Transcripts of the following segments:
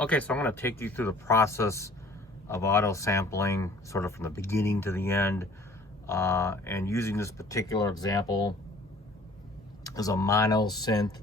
Okay, so I'm going to take you through the process of auto sampling, sort of from the beginning to the end. And using this particular example is a mono synth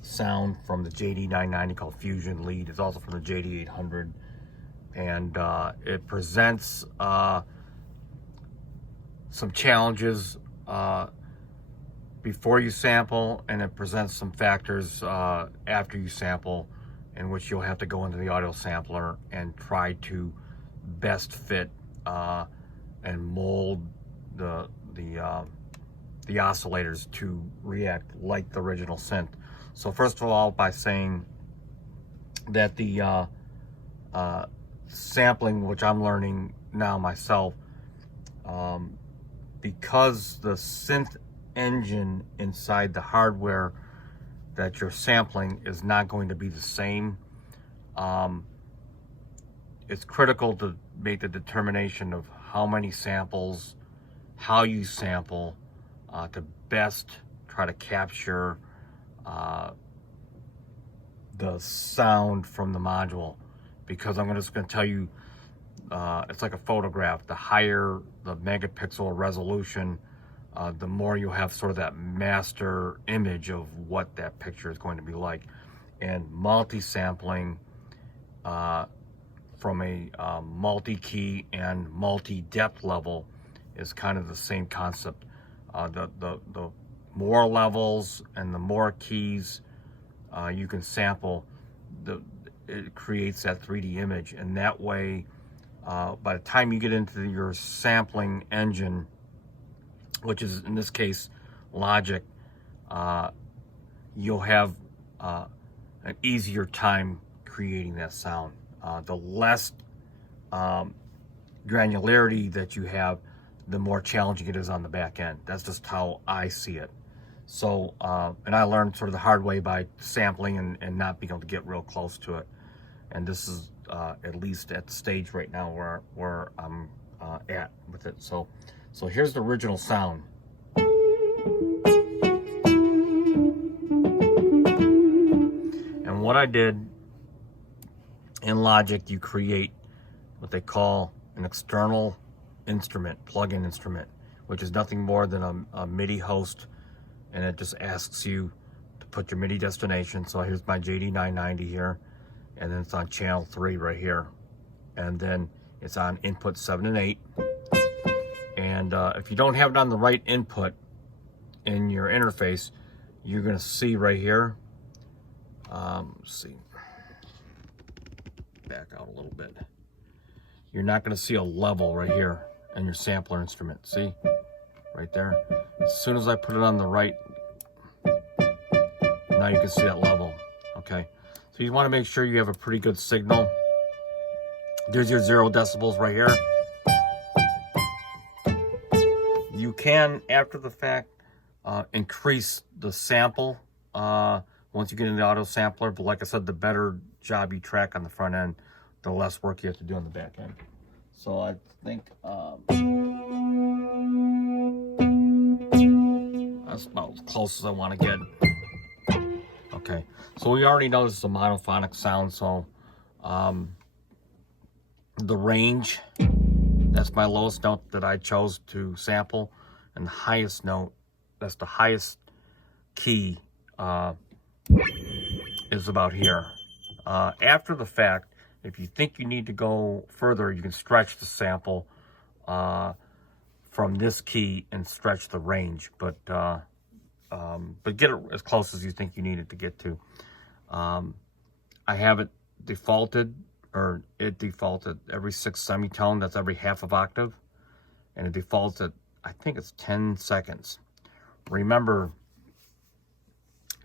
sound from the JD990 called Fusion Lead. It's also from the JD800. And it presents some challenges before you sample, and it presents some factors after you sample, in which you'll have to go into the audio sampler and try to best fit and mold the oscillators to react like the original synth. So first of all, by saying that the sampling, which I'm learning now myself, because the synth engine inside the hardware that you're sampling is not going to be the same, it's critical to make the determination of how many samples, how you sample, to best try to capture the sound from the module. Because I'm just going to tell you, it's like a photograph. The higher the megapixel resolution, the more you have sort of that master image of what that picture is going to be like. And multi-sampling from a multi-key and multi-depth level is kind of the same concept. The more levels and the more keys you can sample, it creates that 3D image. And that way, by the time you get into your sampling engine, which is in this case Logic, you'll have an easier time creating that sound. The less granularity that you have, the more challenging it is on the back end. That's just how I see it. So, and I learned sort of the hard way by sampling and not being able to get real close to it. And this is at least at the stage right now where I'm at with it. So here's the original sound. And what I did in Logic, you create what they call an external instrument, plug-in instrument, which is nothing more than a MIDI host, and it just asks you to put your MIDI destination. So here's my JD990 here, and then it's on channel 3 right here, and then it's on input 7 and 8. And if you don't have it on the right input in your interface, you're going to see right here, let's see, back out a little bit, you're not going to see a level right here in your sampler instrument. See right there? As soon as I put it on the right, now you can see that level. Okay, so you want to make sure you have a pretty good signal. There's your 0 decibels right here. You can, after the fact, increase the sample once you get in the auto sampler, but like I said, the better job you track on the front end, the less work you have to do on the back end. So I think that's about as close as I want to get. Okay, so we already know this is a monophonic sound, so the range, that's my lowest note that I chose to sample, and the highest note, that's the highest key, is about here. After the fact, if you think you need to go further, you can stretch the sample from this key and stretch the range, but get it as close as you think you need it to get to. I have it defaulted, or it defaulted every 6th semitone. That's every half of octave, and it defaults at, I think it's 10 seconds. Remember,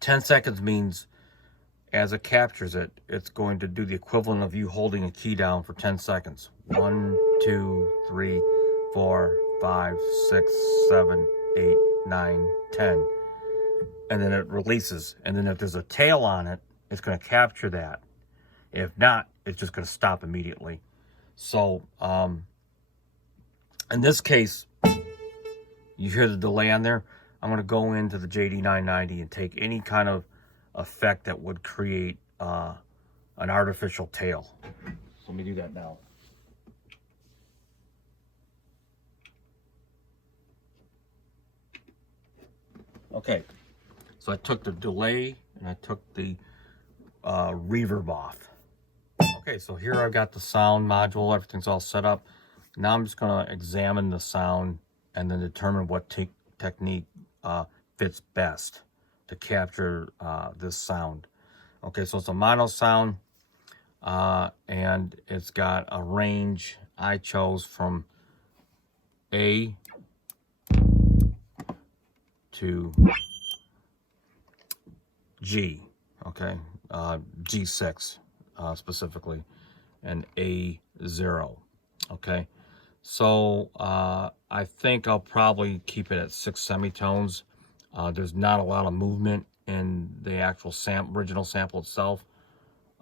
10 seconds means as it captures it, it's going to do the equivalent of you holding a key down for 10 seconds. 1, 2, 3, 4, 5, 6, 7, 8, 9, 10. And then it releases. And then if there's a tail on it, it's going to capture that. If not, it's just going to stop immediately. So, in this case, you hear the delay on there. I'm going to go into the JD990 and take any kind of effect that would create a an artificial tail. So let me do that now. Okay, so I took the delay and I took the reverb off. Okay, so here I've got the sound module, everything's all set up. Now I'm just gonna examine the sound and then determine what technique fits best to capture this sound. Okay, so it's a mono sound, and it's got a range I chose from A to G, okay, G6 specifically, and A0, okay. So I think I'll probably keep it at 6 semitones. There's not a lot of movement in the actual original sample itself,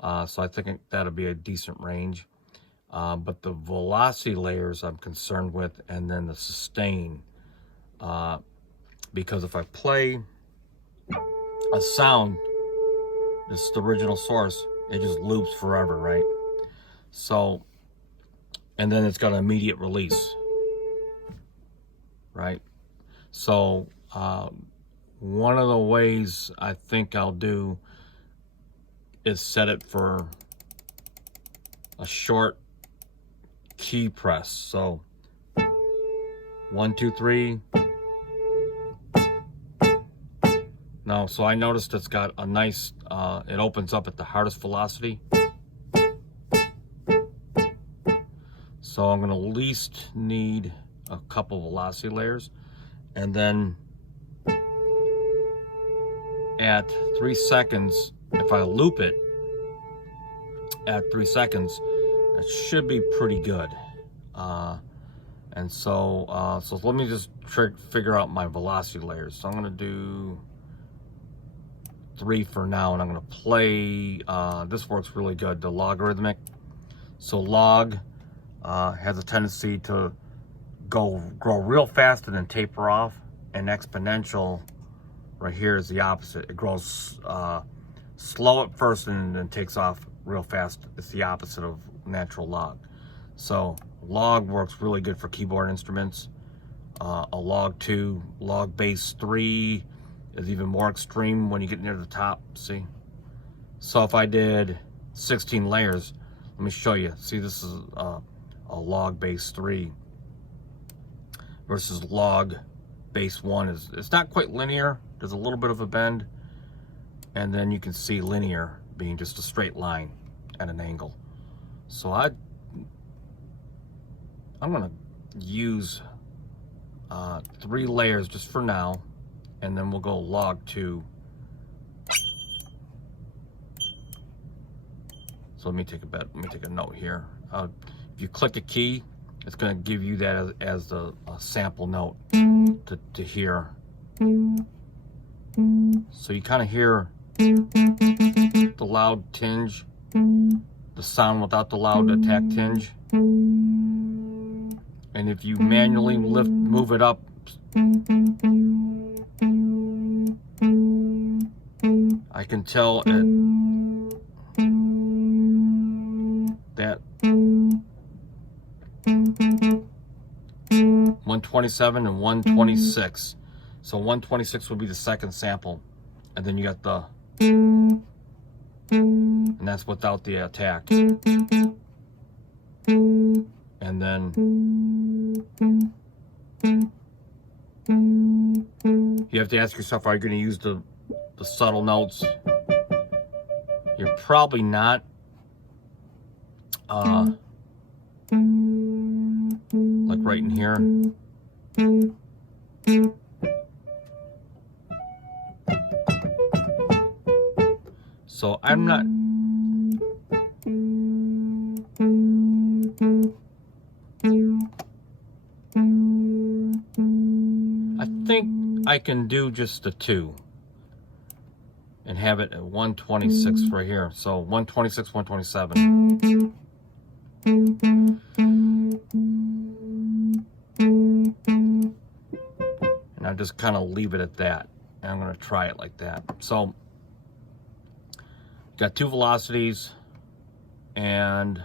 so I think that'll be a decent range. But the velocity layers I'm concerned with, and then the sustain, because if I play a sound, this is the original source, it just loops forever, right? So, and then it's got an immediate release, right? So one of the ways I think I'll do is set it for a short key press. So 1, 2, 3. No, so I noticed it's got a nice, it opens up at the hardest velocity. So I'm gonna at least need a couple velocity layers. And then at 3 seconds, if I loop it at 3 seconds, it should be pretty good. And so, so let me just figure out my velocity layers. So I'm gonna do 3 for now, and I'm gonna play, this works really good, the logarithmic. So log has a tendency to grow real fast and then taper off, and exponential right here is the opposite. It grows slow at first and then takes off real fast. It's the opposite of natural log. So log works really good for keyboard instruments. A log 2, log base 3 is even more extreme when you get near the top, see? So if I did 16 layers, let me show you. See, this is a log base 3 versus log base 1. It's not quite linear. There's a little bit of a bend. And then you can see linear being just a straight line at an angle. So I'm gonna use 3 layers just for now, and then we'll go log 2. So let me take a note here. If you click a key, it's going to give you that as a sample note to hear. So you kind of hear the loud tinge, the sound without the loud attack tinge. And if you manually move it up, I can tell that 127 and 126. So 126 would be the second sample, and then you got the, and that's without the attack. And then you have to ask yourself, are you going to use the subtle notes? You're probably not. Like right in here. So I'm not. I think I can do just the 2 and have it at 126 right here. So 126, 127. And I just kind of leave it at that. And I'm going to try it like that. So got 2 velocities, And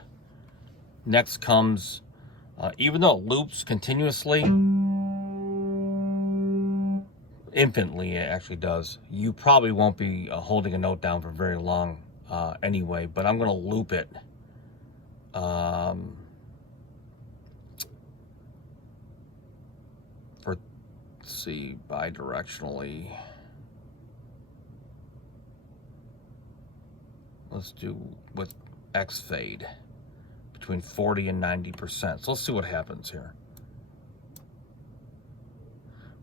next comes, even though it loops continuously, infinitely it actually does, you probably won't be holding a note down for very long anyway, but I'm going to loop it. For, let's see, bidirectionally. Let's do with X fade between 40 and 90%. So let's see what happens here.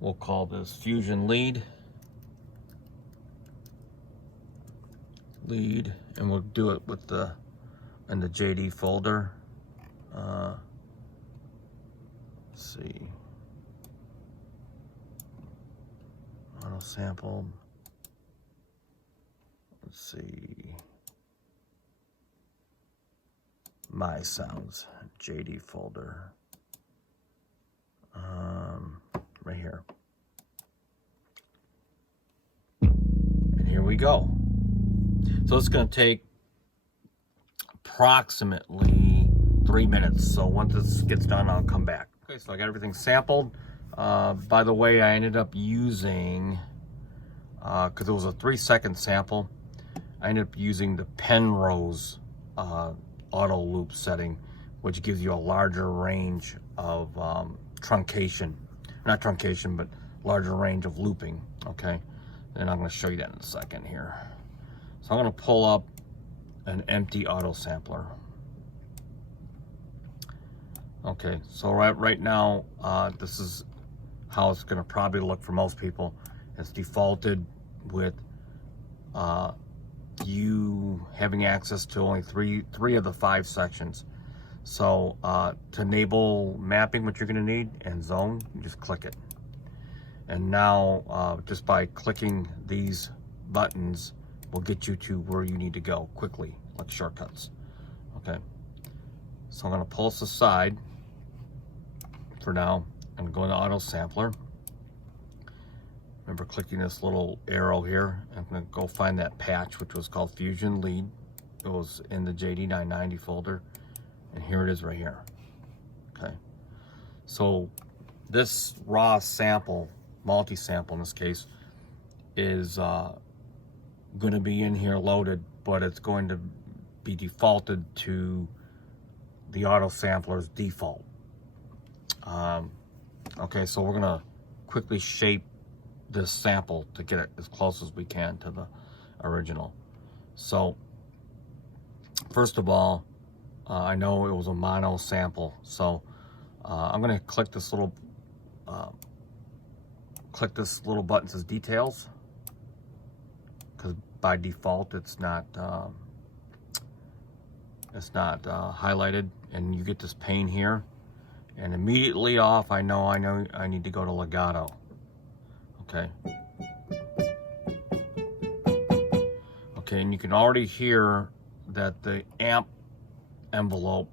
We'll call this Fusion Lead, and we'll do it with in the JD folder. Let's see, auto sample. Let's see, my sounds, JD folder. Right here. And here we go. So it's going to take approximately 3 minutes. So once this gets done, I'll come back. Okay, so I got everything sampled. By the way, I ended up using, because it was a 3-second sample, I ended up using the Penrose auto loop setting, which gives you a larger range of truncation. Not truncation, but larger range of looping, okay? And I'm going to show you that in a second here. So I'm going to pull up an empty auto sampler. Okay, so right now, this is how it's going to probably look for most people. It's defaulted with you having access to only three of the 5 sections. So to enable mapping, what you're going to need, and zone, you just click it. And now just by clicking these buttons will get you to where you need to go quickly, like shortcuts. Okay, so I'm going to pull this aside for now and go into auto sampler. Remember clicking this little arrow here. I'm going to go find that patch, which was called Fusion Lead. It was in the JD 990 folder. And here it is right here. Okay. So this raw sample, multi-sample in this case, is going to be in here loaded, but it's going to be defaulted to the auto sampler's default. Okay, so we're going to quickly shape this sample to get it as close as we can to the original. So first of all, I know it was a mono sample, so I'm going to click this little button that says details, because by default it's not highlighted, and you get this pane here, and immediately off I know I need to go to legato. Okay. Okay, and you can already hear that the amp envelope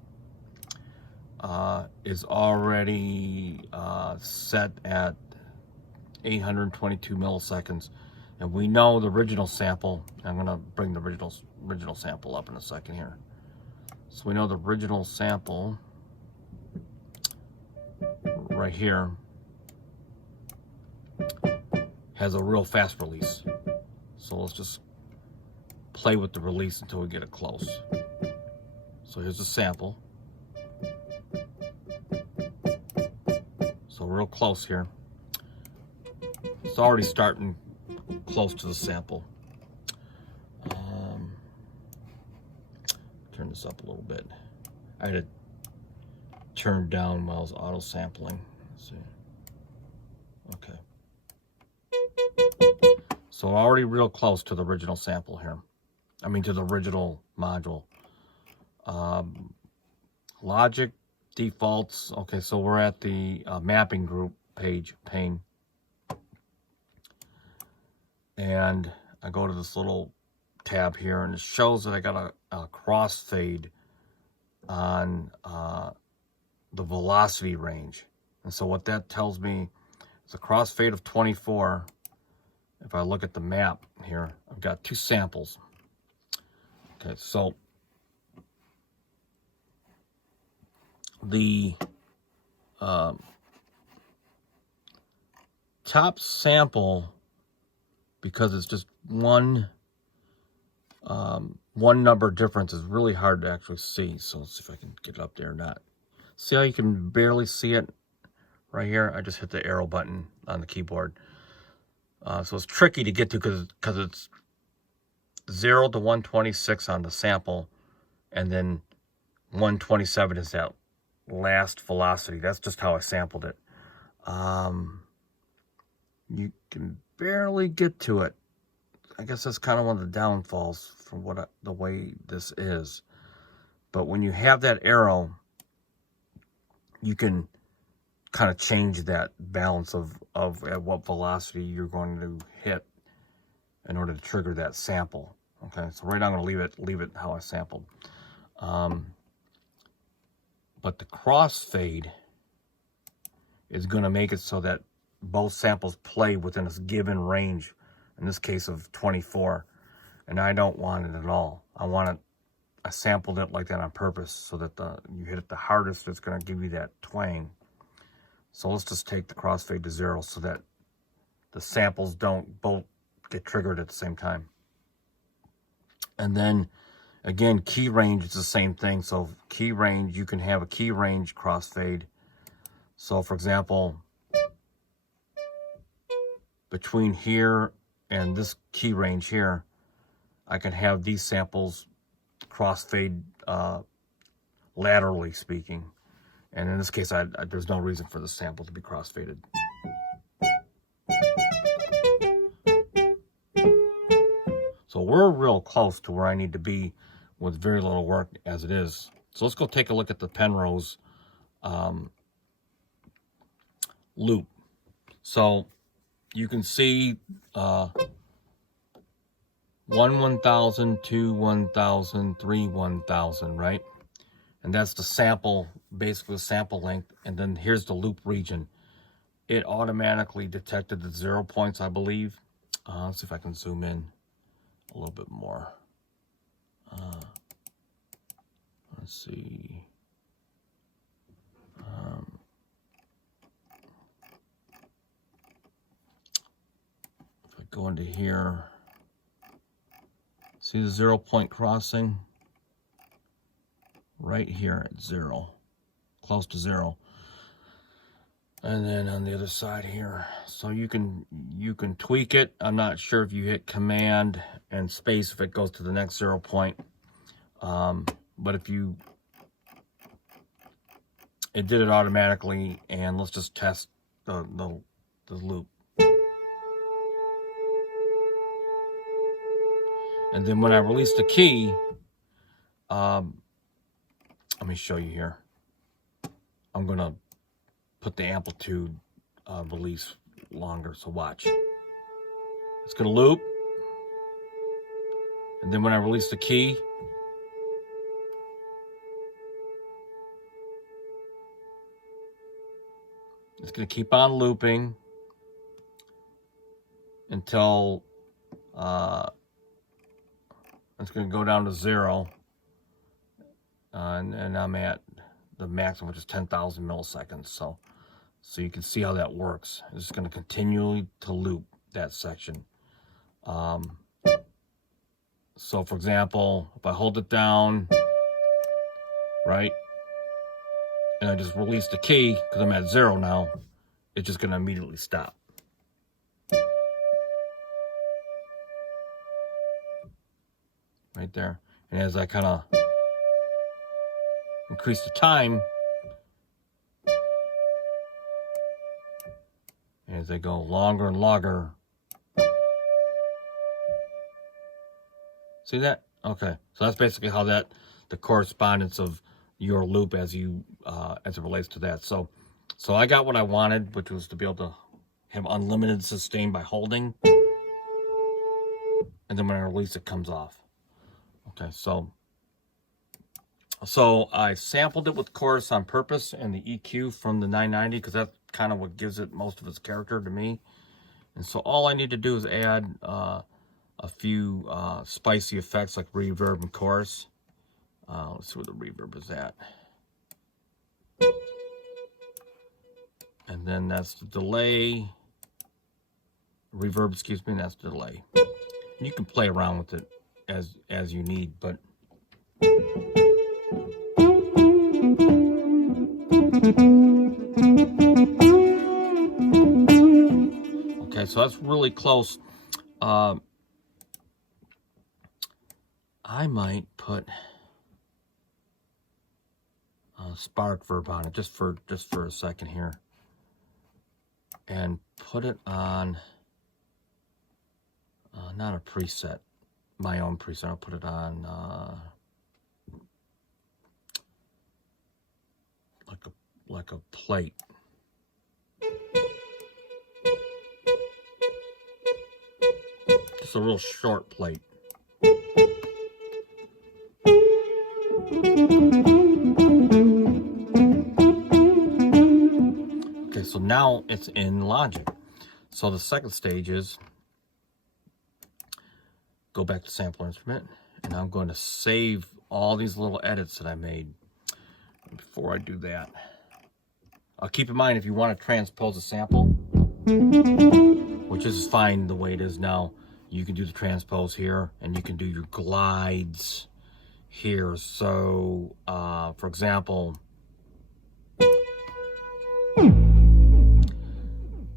is already set at 822 milliseconds, and we know the original sample. I'm going to bring the original sample up in a second here. So we know the original sample right here has a real fast release. So let's just play with the release until we get it close. So here's the sample. So real close here. It's already starting close to the sample. Turn this up a little bit. I had it turned down while I was auto sampling. Let's see. Okay. So already real close to the original sample here. I mean to the original module. Logic defaults. Okay, so we're at the mapping group pane. And I go to this little tab here, and it shows that I got a crossfade on the velocity range. And so what that tells me is a crossfade of 24. If I look at the map here, I've got 2 samples. Okay, so the top sample, because it's just one number difference, is really hard to actually see. So let's see if I can get it up there or not. See how you can barely see it right here? I just hit the arrow button on the keyboard. So it's tricky to get to because it's 0 to 126 on the sample, and then 127 is that last velocity. That's just how I sampled it. You can barely get to it. I guess that's kind of one of the downfalls from the way this is. But when you have that arrow, you can kind of change that balance of at what velocity you're going to hit in order to trigger that sample. Okay, so right now I'm going to leave it how I sampled. But the crossfade is going to make it so that both samples play within a given range, in this case of 24, and I don't want it at all. I sampled it like that on purpose so that you hit it the hardest, it's going to give you that twang. So let's just take the crossfade to 0 so that the samples don't both get triggered at the same time. And then again, key range is the same thing. So key range, you can have a key range crossfade. So for example, between here and this key range here, I can have these samples crossfade laterally speaking. And in this case, there's no reason for the sample to be crossfaded. So we're real close to where I need to be with very little work as it is. So let's go take a look at the Penrose loop. So you can see 1 1000, 2 1000, 3 1000, right? And that's the sample, basically the sample length. And then here's the loop region. It automatically detected the 0 points, I believe. Let's see if I can zoom in a little bit more. Let's see. If I go into here, see the 0 point crossing? Right here at 0, close to 0. And then on the other side here, so you can tweak it. I'm not sure if you hit Command and space if it goes to the next 0 point. But if it did it automatically, and let's just test the loop. And then when I release the key, let me show you here. I'm gonna put the amplitude release longer, so watch. It's gonna loop, and then when I release the key, it's gonna keep on looping until it's gonna go down to 0. And I'm at the maximum, which is 10,000 milliseconds. So you can see how that works. It's just going to continually to loop that section. So for example, if I hold it down, right, and I just release the key because I'm at 0 now, it's just going to immediately stop. Right there. And as I kind of increase the time, as they go longer and longer. See that? Okay, so that's basically how the correspondence of your loop as it relates to that. So I got what I wanted, which was to be able to have unlimited sustain by holding, and then when I release it comes off. Okay, so I sampled it with chorus on purpose and the EQ from the 990 because that's kind of what gives it most of its character to me. And so all I need to do is add a few spicy effects like reverb and chorus. Let's see where the reverb is at. And then that's the delay, reverb, excuse me, and that's the delay. And you can play around with it as you need, but okay, so that's really close. I might put a spark verb on it just for a second here, and put it on not a preset, my own preset. I'll put it on like a plate. Just a real short plate. Okay, so now it's in Logic. So the second stage is go back to sample instrument, and I'm going to save all these little edits that I made. Before I do that, keep in mind, if you want to transpose a sample, which is fine the way it is now, you can do the transpose here, and you can do your glides here. So for example,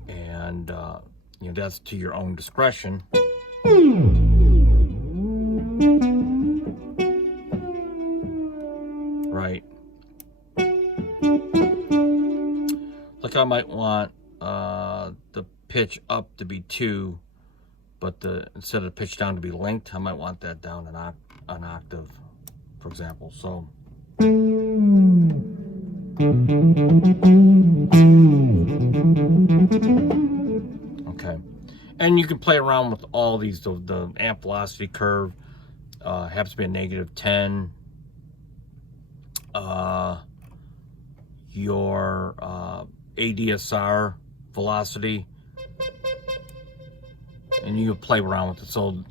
and you know, that's to your own discretion. Right. Like I might want the pitch up to be 2, but instead of the pitch down to be linked, I might want that down an octave, for example. So okay, and you can play around with all these. The amp velocity curve happens to be a -10. Your ADSR velocity, and you can play around with it. So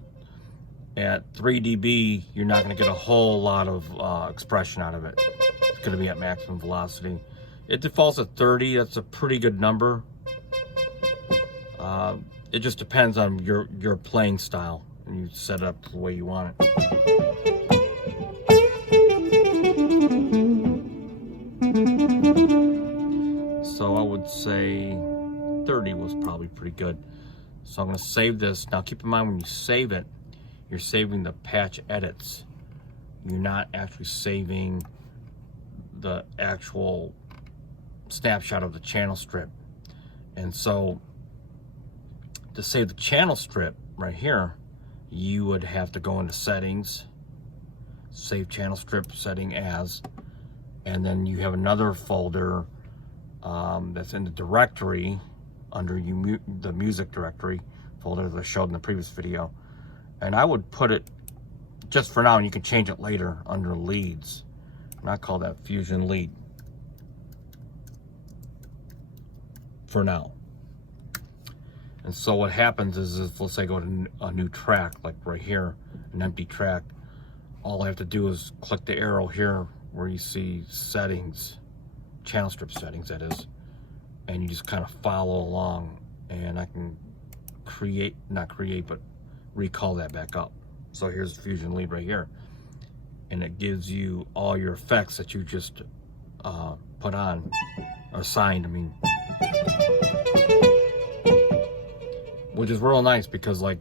at 3 dB, you're not going to get a whole lot of expression out of it. It's going to be at maximum velocity. It defaults at 30. That's a pretty good number. It just depends on your playing style, and you set it up the way you want it. So I would say 30 was probably pretty good. So I'm going to save this. Now keep in mind, when you save it, you're saving the patch edits. You're not actually saving the actual snapshot of the channel strip. And so to save the channel strip right here, you would have to go into settings, save channel strip setting as, and then you have another folder that's in the directory under the music directory folder that I showed in the previous video. And I would put it, just for now, and you can change it later, under leads. And I call that Fusion Lead for now. And so what happens is, if let's say I go to a new track, like right here, an empty track, all I have to do is click the arrow here where you see settings, channel strip settings that is, and you just kind of follow along, and I can recall that back up. So here's Fusion Lead right here, and it gives you all your effects that you just put on, or assigned, I mean, which is real nice, because like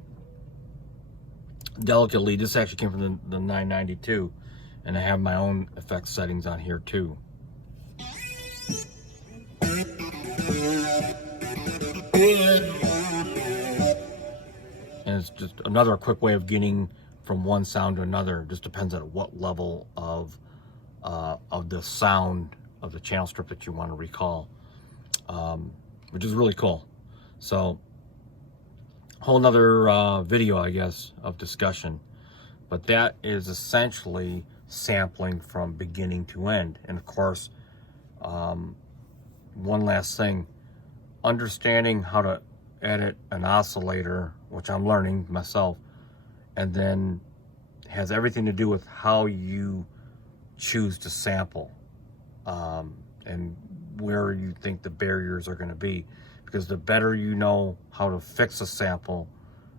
Delicate Lead, this actually came from the 992, and I have my own effects settings on here too. And it's just another quick way of getting from one sound to another. It just depends on what level of the sound of the channel strip that you want to recall, which is really cool. So whole nother video, I guess, of discussion. But that is essentially sampling from beginning to end. And of course, one last thing, understanding how to edit an oscillator, which I'm learning myself, and then has everything to do with how you choose to sample. And where you think the barriers are going to be. Because the better you know how to fix a sample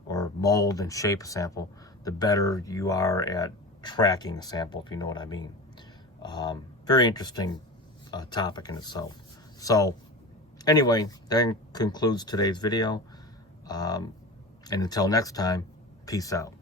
or mold and shape a sample, the better you are at tracking a sample, if you know what I mean. Very interesting topic in itself. So anyway, that concludes today's video. And until next time, peace out.